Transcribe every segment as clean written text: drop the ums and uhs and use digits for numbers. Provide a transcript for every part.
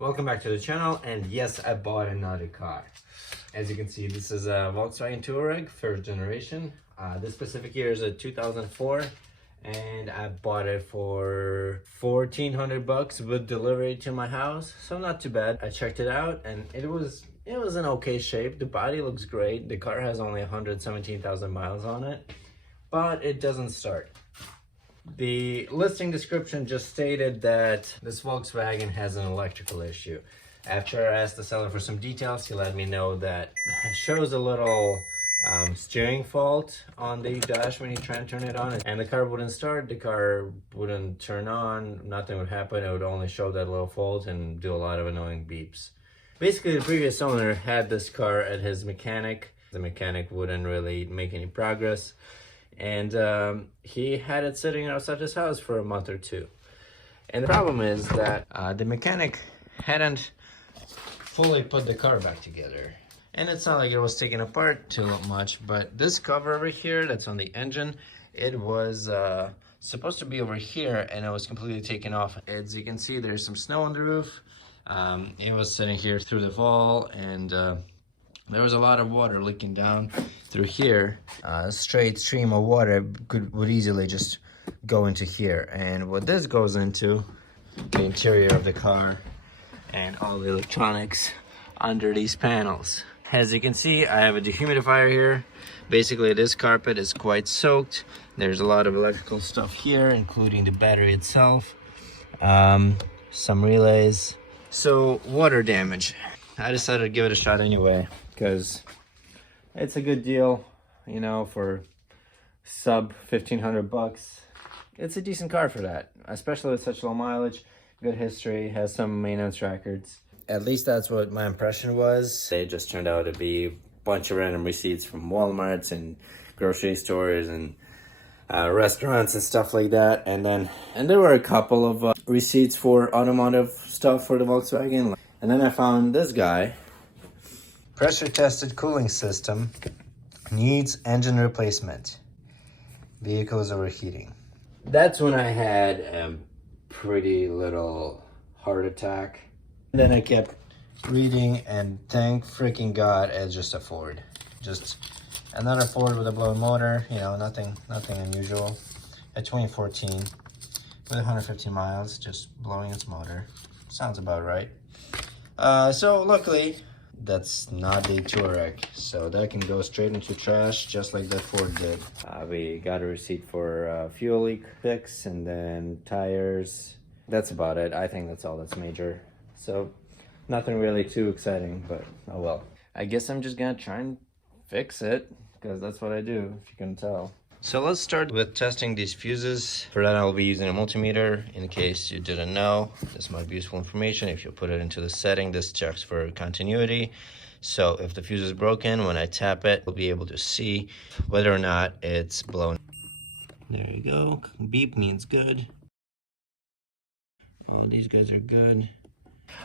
Welcome back to the channel, and yes, I bought another car. As you can see, this is a Volkswagen Touareg, first generation. This specific year is a 2004, and I bought it for 1,400 bucks with delivery to my house, so not too bad. I checked it out, and it was in okay shape. The body looks great. The car has only 117,000 miles on it, but it doesn't start. The listing description just stated that this Volkswagen has an electrical issue. After I asked the seller for some details, he let me know that it shows a little steering fault on the dash when you try and turn it on, and the car wouldn't start, the car wouldn't turn on, nothing would happen. It would only show that little fault and do a lot of annoying beeps. Basically, the previous owner had this car at his mechanic. The mechanic wouldn't really make any progress, and he had it sitting outside his house for a month or two. And the problem is that the mechanic hadn't fully put the car back together. And it's not like it was taken apart too much, but this cover over here that's on the engine, it was supposed to be over here, and it was completely taken off. As you can see, there's some snow on the roof. It was sitting here through the wall, and there was a lot of water leaking down through here. A straight stream of water would easily just go into here. And what this goes into, the interior of the car and all the electronics under these panels. As you can see, I have a dehumidifier here. Basically, this carpet is quite soaked. There's a lot of electrical stuff here, including the battery itself, some relays. So, water damage. I decided to give it a shot anyway, because it's a good deal, you know, for sub 1,500 bucks. It's a decent car for that, especially with such low mileage, good history, has some maintenance records. At least that's what my impression was. They just turned out to be a bunch of random receipts from Walmarts and grocery stores and restaurants and stuff like that. And there were a couple of receipts for automotive stuff for the Volkswagen. And then I found this guy. Pressure tested cooling system needs engine replacement. Vehicle is overheating. That's when I had a pretty little heart attack. And then I kept reading, and thank freaking God it's just a Ford. Just another Ford with a blown motor, you know, nothing unusual. A 2014 with 150 miles, just blowing its motor. Sounds about right. So luckily, that's not the Touareg, so that can go straight into trash, just like that Ford did. We got a receipt for fuel leak fix, and then tires. That's about it. I think that's all that's major. So nothing really too exciting, but oh well. I guess I'm just gonna try and fix it, because that's what I do, if you can tell. So let's start with testing these fuses. For that, I'll be using a multimeter. In case you didn't know, this might be useful information. If you put it into the setting, this checks for continuity. So if the fuse is broken, when I tap it, we'll be able to see whether or not it's blown. There you go. Beep means good. All these guys are good.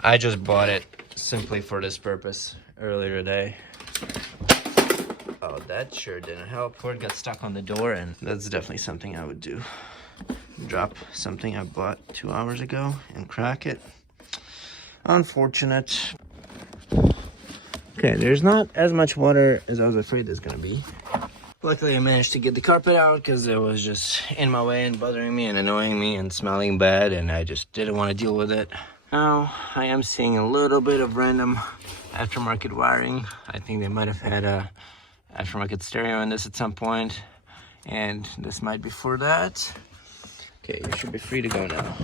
I just bought it simply for this purpose earlier today. Oh, that sure didn't help. Cord got stuck on the door, and that's definitely something I would do. Drop something I bought 2 hours ago and crack it. Unfortunate. Okay, there's not as much water as I was afraid there's gonna be. Luckily, I managed to get the carpet out because it was just in my way and bothering me and annoying me and smelling bad, and I just didn't want to deal with it. Now, I am seeing a little bit of random aftermarket wiring. I think they might have had a aftermarket stereo in this at some point, and this might be for that. Okay, you should be free to go now.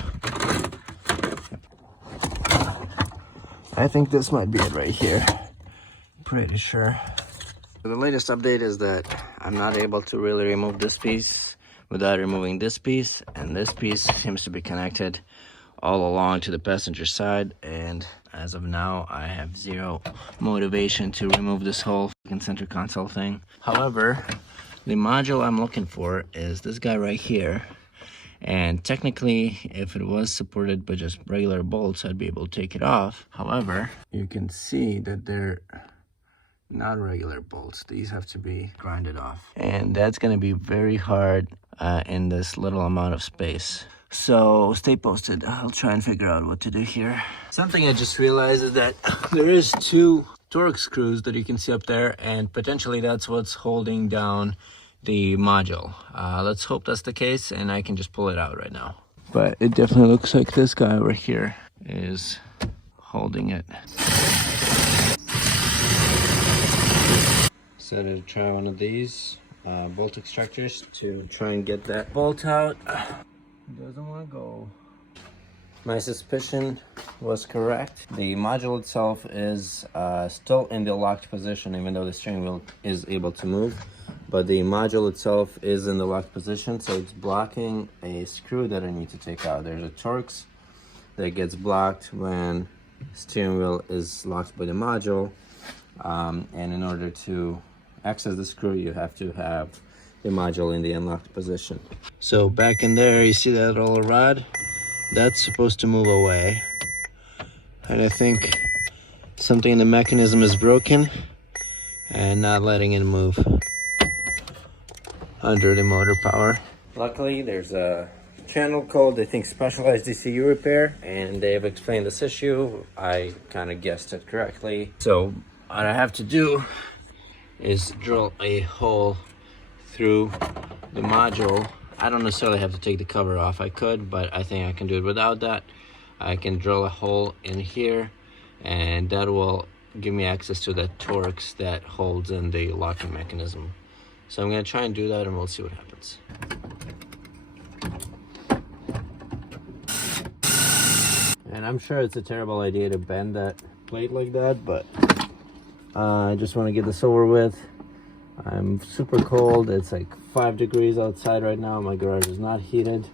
I think this might be it right here. Pretty sure. The latest update is that I'm not able to really remove this piece without removing this piece, and this piece seems to be connected all along to the passenger side, and as of now I have zero motivation to remove this whole center console thing. However, the module I'm looking for is this guy right here, and technically if it was supported by just regular bolts, I'd be able to take it off. However, you can see that they're not regular bolts. These have to be grinded off, and that's going to be very hard in this little amount of space. So stay posted. I'll try and figure out what to do here. Something I just realized is that there is 2 Torx screws that you can see up there, and potentially that's what's holding down the module. Let's hope that's the case and I can just pull it out right now. But it definitely looks like this guy over here is holding it. So to try one of these bolt extractors to try and get that bolt out. Doesn't want to go. My suspicion was correct. The module itself is still in the locked position, even though the steering wheel is able to move. But the module itself is in the locked position, so it's blocking a screw that I need to take out. There's a Torx that gets blocked when steering wheel is locked by the module. And in order to access the screw, you have to have the module in the unlocked position. So back in there, you see that little rod? That's supposed to move away. And I think something in the mechanism is broken and not letting it move under the motor power. Luckily, there's a channel called, I think, Specialized DCU Repair, and they have explained this issue. I kind of guessed it correctly. So what I have to do is drill a hole through the module. I don't necessarily have to take the cover off. I could, but I think I can do it without that. I can drill a hole in here, and that will give me access to that Torx that holds in the locking mechanism. So I'm going to try and do that, and we'll see what happens. And I'm sure it's a terrible idea to bend that plate like that, but I just want to get this over with. I'm super cold. It's like 5 degrees outside right now. My garage is not heated.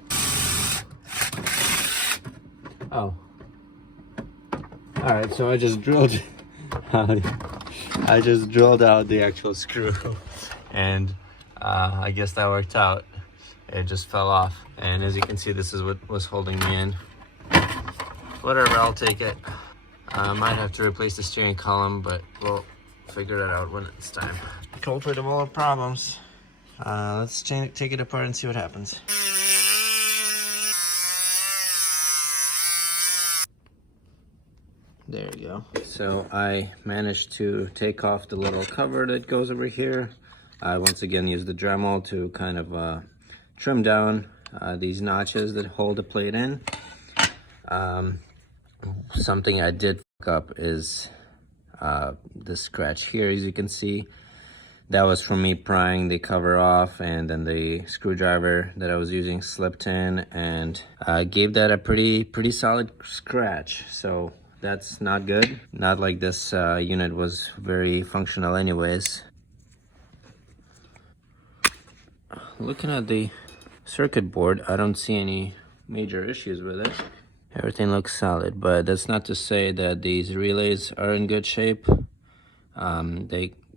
Oh. Alright, so I just drilled out the actual screw, and I guess that worked out. It just fell off, and as you can see, this is what was holding me in. Whatever, I'll take it. I might have to replace the steering column, but we'll figure that out when it's time. Culprit of all problems. Let's take it apart and see what happens. There you go. So I managed to take off the little cover that goes over here. I once again used the Dremel to kind of trim down these notches that hold the plate in. Something I did fuck up is this scratch here, as you can see. That was from me prying the cover off, and then the screwdriver that I was using slipped in and gave that a pretty solid scratch. So that's not good. Not like this unit was very functional anyways. Looking at the circuit board, I don't see any major issues with it. Everything looks solid, but that's not to say that these relays are in good shape.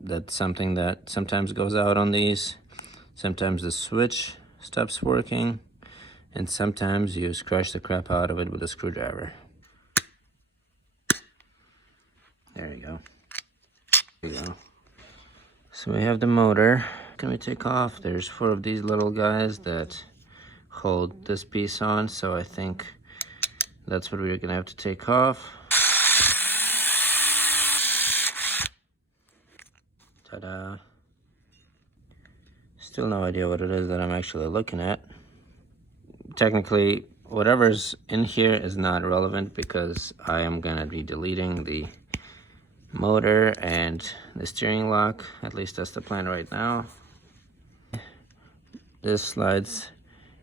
That's something that sometimes goes out on these. Sometimes the switch stops working, and sometimes you scratch the crap out of it with a screwdriver. There you go. There you go. So we have the motor. Can we take off? There's 4 of these little guys that hold this piece on, so I think that's what we're gonna have to take off. Ta-da. Still no idea what it is that I'm actually looking at. Technically, whatever's in here is not relevant because I am gonna be deleting the motor and the steering lock. At least that's the plan right now. This slides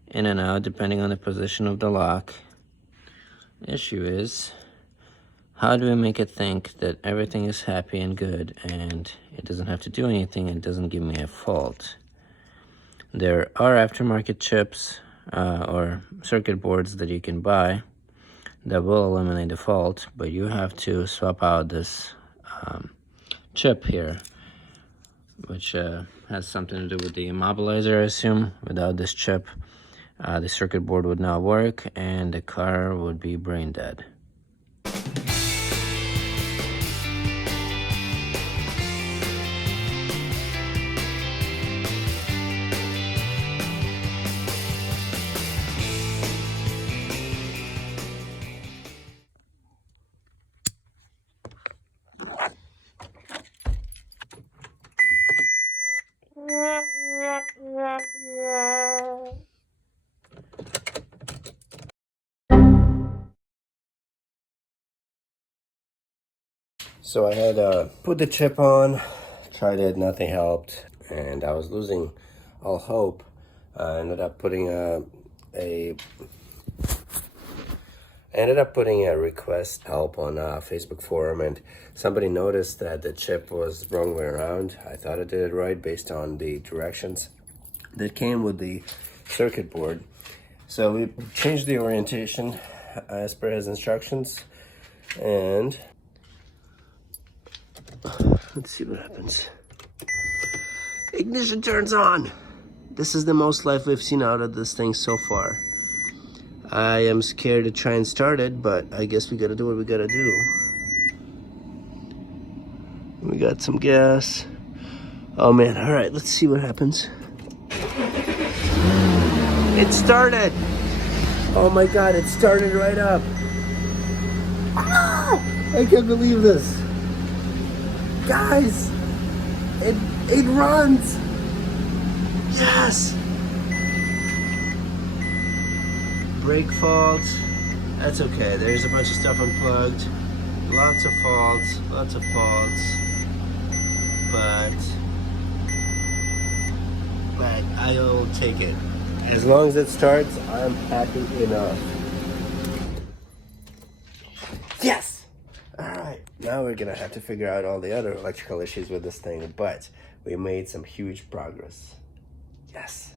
in and out depending on the position of the lock. The issue is, how do we make it think that everything is happy and good and it doesn't have to do anything and doesn't give me a fault? There are aftermarket chips or circuit boards that you can buy that will eliminate the fault, but you have to swap out this chip here, which has something to do with the immobilizer, I assume. Without this chip, the circuit board would not work and the car would be brain dead. So I had put the chip on, tried it, nothing helped, and I was losing all hope. I ended up putting a request help on a Facebook forum, and somebody noticed that the chip was the wrong way around. I thought I did it right based on the directions that came with the circuit board. So we changed the orientation as per his instructions, and let's see what happens. Ignition turns on. This is the most life we've seen out of this thing so far. I am scared to try and start it, but I guess we gotta do what we gotta do. We got some gas. Oh man, all right, let's see what happens. It started. Oh my God, it started right up. Ah, I can't believe this. Guys, it runs. Yes. Brake fault. That's okay. There's a bunch of stuff unplugged. Lots of faults. But I'll take it. As long as it starts, I'm happy enough. Yes! Alright, now we're gonna have to figure out all the other electrical issues with this thing, but we made some huge progress. Yes.